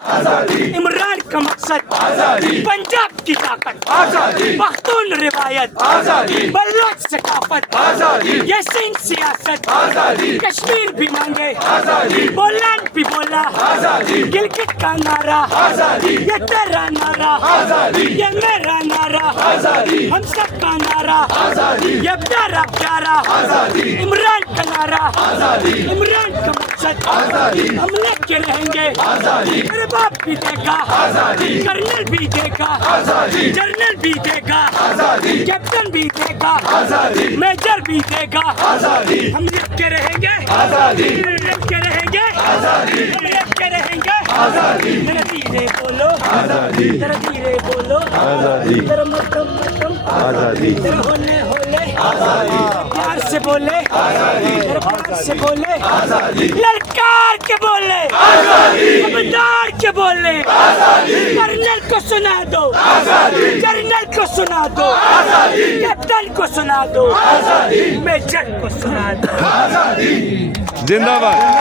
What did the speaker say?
इमरान का मकसद पंजाब की ताकत, पख्तून रिवायत, बल्लोच सकाफत, ये सिंध सियासत, कश्मीर भी मांगे, बोलान भी बोला, गिलगित का नारा, ये तेरा नारा, ये मेरा नारा, हम सब का नारा, ये प्यारा प्यारा, इमरान का नारा, इमरान का मकसद, हम लेके रहेंगे, मेरे बाप भी देखा, कर्नल भी देखा, जनरल भी देखा, कैप्टन भी देखा, मेजर भी देखा, हम लेके रहेंगे, लेके रहेंगे, लेके रहेंगे, जरा धीरे बोलो, जरा धीरे बोलो, जरा मटम मटम, जरा होले होले, प्यार से बोले, जरा प्यार से बोले, ललकार के बोले, खबरदार के बोले, कर्नल को सुना दो, कर्नल को सुना दो, कैप्टन को सुना दो, मेजर को सुना दो। जिंदाबाद।